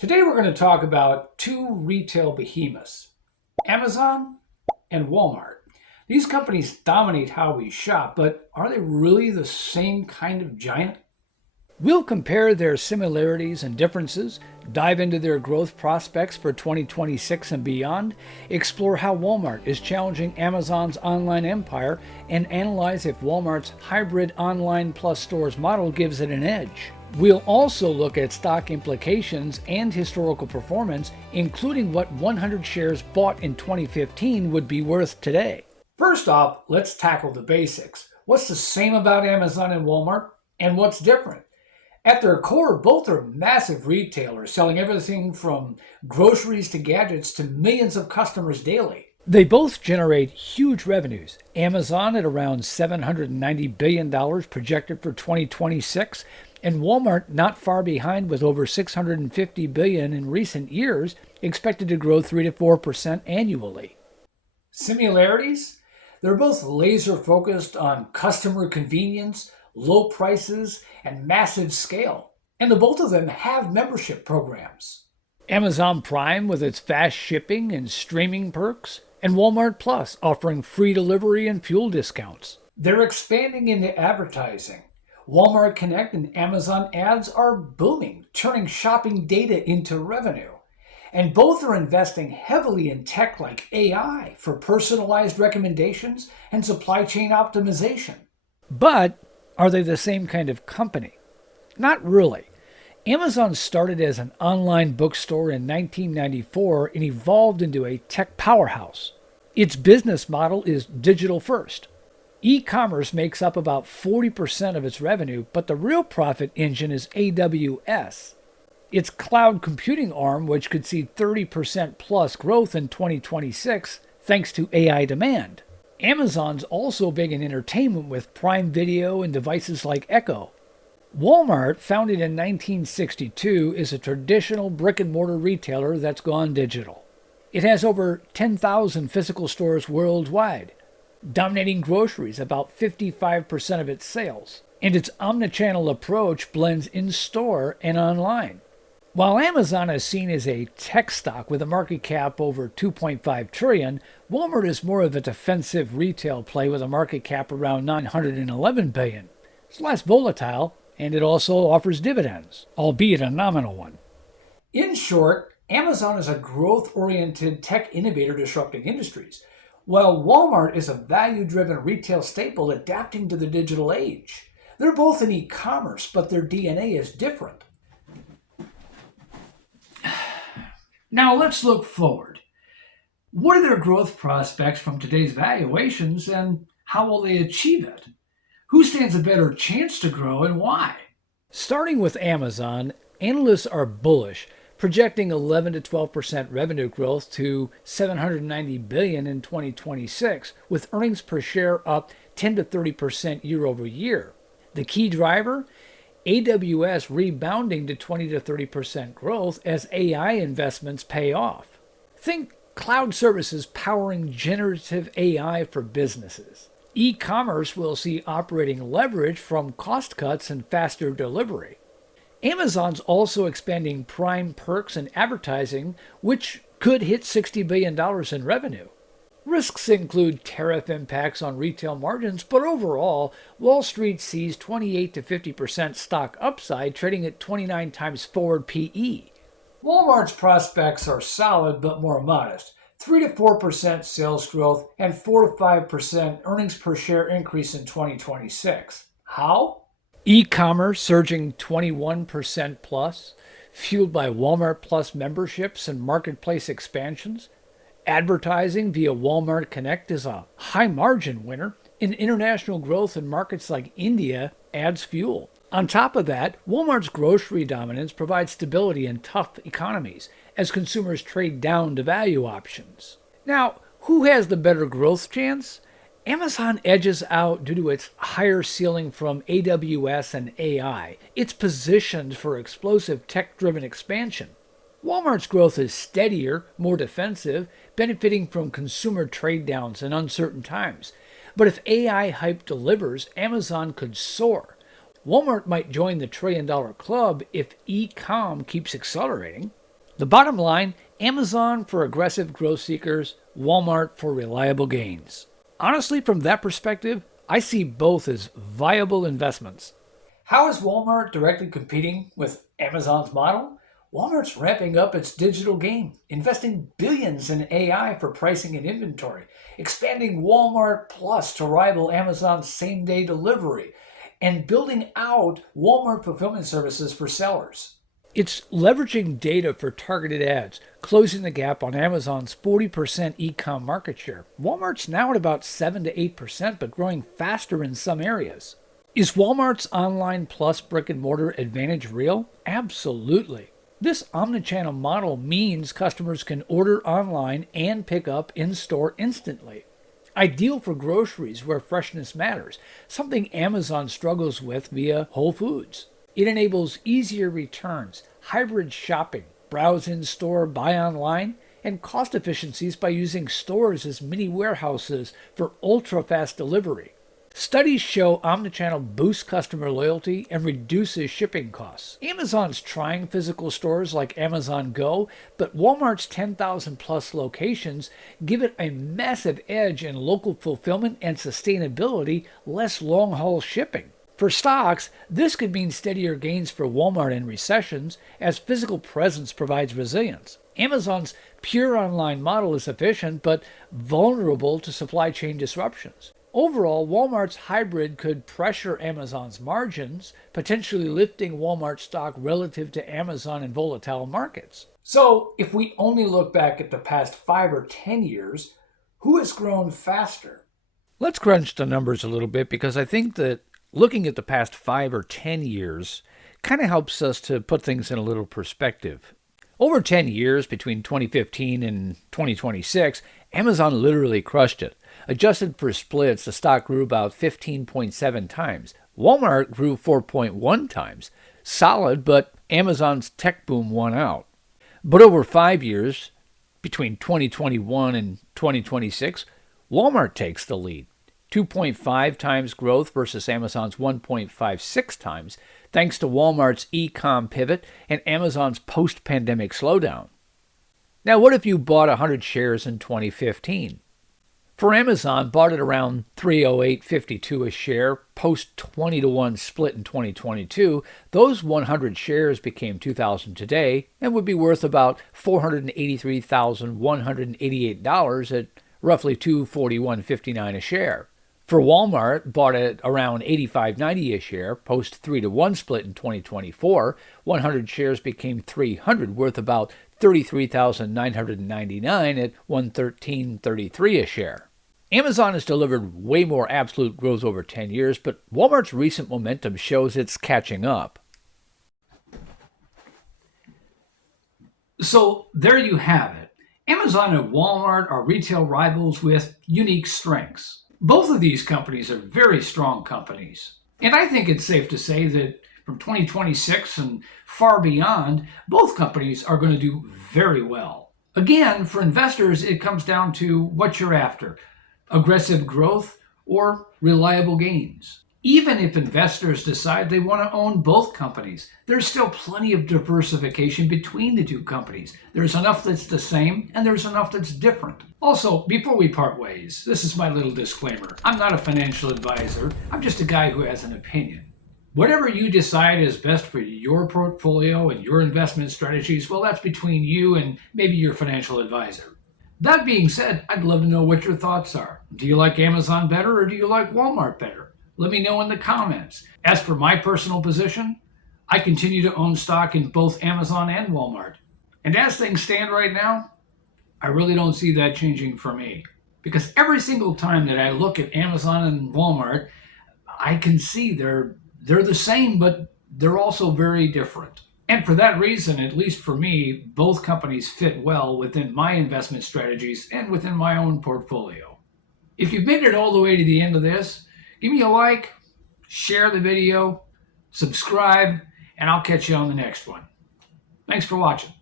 Today we're going to talk about two retail behemoths, Amazon and Walmart. These companies dominate how we shop, but are they really the same kind of giant? We'll compare their similarities and differences, dive into their growth prospects for 2026 and beyond, explore how Walmart is challenging Amazon's online empire, and analyze if Walmart's hybrid online plus stores model gives it an edge. We'll also look at stock implications and historical performance, including what 100 shares bought in 2015 would be worth today. First off, let's tackle the basics. What's the same about Amazon and Walmart, and what's different? At their core, both are massive retailers selling everything from groceries to gadgets to millions of customers daily. They both generate huge revenues. Amazon at around $790 billion projected for 2026, and Walmart not far behind with over $650 billion in recent years, expected to grow 3 to 4% annually. Similarities? They're both laser focused on customer convenience, low prices, and massive scale. And the both of them have membership programs. Amazon Prime with its fast shipping and streaming perks, and Walmart Plus offering free delivery and fuel discounts. They're expanding into advertising. Walmart Connect and Amazon ads are booming, turning shopping data into revenue. And both are investing heavily in tech like AI for personalized recommendations and supply chain optimization. But are they the same kind of company? Not really. Amazon started as an online bookstore in 1994 and evolved into a tech powerhouse. Its business model is digital first. E-commerce makes up about 40% of its revenue, but the real profit engine is AWS. Its cloud computing arm, which could see 30% plus growth in 2026 thanks to AI demand. Amazon's also big in entertainment with Prime Video and devices like Echo. Walmart, founded in 1962, is a traditional brick-and-mortar retailer that's gone digital. It has over 10,000 physical stores worldwide, dominating groceries about 55% of its sales, and its omnichannel approach blends in-store and online. While Amazon is seen as a tech stock with a market cap over $2.5 trillion, Walmart is more of a defensive retail play with a market cap around $911 billion. It's less volatile, and it also offers dividends, albeit a nominal one. In short, Amazon is a growth-oriented tech innovator disrupting industries, while Walmart is a value-driven retail staple adapting to the digital age. They're both in e-commerce, but their DNA is different. Now let's look forward. What are their growth prospects from today's valuations, and how will they achieve it? Who stands a better chance to grow and why? Starting with Amazon, analysts are bullish, projecting 11 to 12% revenue growth to $790 billion in 2026, with earnings per share up 10 to 30% year over year. The key driver? AWS rebounding to 20 to 30% growth as AI investments pay off. Think cloud services powering generative AI for businesses. E-commerce will see operating leverage from cost cuts and faster delivery. Amazon's also expanding Prime perks and advertising, which could hit $60 billion in revenue. Risks include tariff impacts on retail margins, but overall, Wall Street sees 28 to 50% stock upside, trading at 29 times forward PE. Walmart's prospects are solid but more modest, 3 to 4% sales growth and 4 to 5% earnings per share increase in 2026. How? E-commerce surging 21% plus, fueled by Walmart Plus memberships and marketplace expansions. Advertising via Walmart Connect is a high-margin winner, and international growth in markets like India adds fuel. On top of that, Walmart's grocery dominance provides stability in tough economies as consumers trade down to value options. Now, who has the better growth chance? Amazon edges out due to its higher ceiling from AWS and AI. It's positioned for explosive tech-driven expansion. Walmart's growth is steadier, more defensive, benefiting from consumer trade downs in uncertain times. But if AI hype delivers, Amazon could soar. Walmart might join the trillion-dollar club if e-com keeps accelerating. The bottom line, Amazon for aggressive growth seekers, Walmart for reliable gains. Honestly, from that perspective, I see both as viable investments. How is Walmart directly competing with Amazon's model? Walmart's ramping up its digital game, investing billions in AI for pricing and inventory, expanding Walmart Plus to rival Amazon's same day delivery, and building out Walmart fulfillment services for sellers. It's leveraging data for targeted ads, closing the gap on Amazon's 40% e-com market share. Walmart's now at about 7 to 8%, but growing faster in some areas. Is Walmart's online plus brick and mortar advantage real? Absolutely. This omnichannel model means customers can order online and pick up in store instantly. Ideal for groceries where freshness matters, something Amazon struggles with via Whole Foods. It enables easier returns, hybrid shopping, browse in store, buy online, and cost efficiencies by using stores as mini warehouses for ultra-fast delivery. Studies show omnichannel boosts customer loyalty and reduces shipping costs. Amazon's trying physical stores like Amazon Go, but Walmart's 10,000 plus locations give it a massive edge in local fulfillment and sustainability, less long-haul shipping. For stocks, this could mean steadier gains for Walmart in recessions as physical presence provides resilience. Amazon's pure online model is efficient but vulnerable to supply chain disruptions. Overall, Walmart's hybrid could pressure Amazon's margins, potentially lifting Walmart stock relative to Amazon in volatile markets. So, if we only look back at the past 5 or 10 years, who has grown faster? Let's crunch the numbers a little bit because I think that looking at the past 5 or 10 years kind of helps us to put things in a little perspective. Over 10 years, between 2015 and 2026, Amazon literally crushed it. Adjusted for splits, the stock grew about 15.7 times. Walmart grew 4.1 times. Solid, but Amazon's tech boom won out. But over 5 years, between 2021 and 2026, Walmart takes the lead. 2.5 times growth versus Amazon's 1.56 times, thanks to Walmart's e-com pivot and Amazon's post-pandemic slowdown. Now, what if you bought 100 shares in 2015? For Amazon, bought at around $308.52 a share, post 20-to-1 split in 2022, those 100 shares became 2,000 today and would be worth about $483,188 at roughly $241.59 a share. For Walmart, bought at around $85.90 a share, post 3-to-1 split in 2024, 100 shares became 300, worth about $33,999 at $113.33 a share. Amazon has delivered way more absolute growth over 10 years, but Walmart's recent momentum shows it's catching up. So there you have it. Amazon and Walmart are retail rivals with unique strengths. Both of these companies are very strong companies. And I think it's safe to say that from 2026 and far beyond, both companies are going to do very well. Again, for investors, it comes down to what you're after: aggressive growth or reliable gains. Even if investors decide they want to own both companies, there's still plenty of diversification between the two companies. There's enough that's the same, and there's enough that's different. Also, before we part ways, this is my little disclaimer. I'm not a financial advisor. I'm just a guy who has an opinion. Whatever you decide is best for your portfolio and your investment strategies, well, that's between you and maybe your financial advisor. That being said, I'd love to know what your thoughts are. Do you like Amazon better or do you like Walmart better? Let me know in the comments. As for my personal position, I continue to own stock in both Amazon and Walmart. And as things stand right now, I really don't see that changing for me. Because every single time that I look at Amazon and Walmart, I can see they're the same, but they're also very different. And for that reason, at least for me, both companies fit well within my investment strategies and within my own portfolio. If you've made it all the way to the end of this, give me a like, share the video, subscribe, and I'll catch you on the next one. Thanks for watching.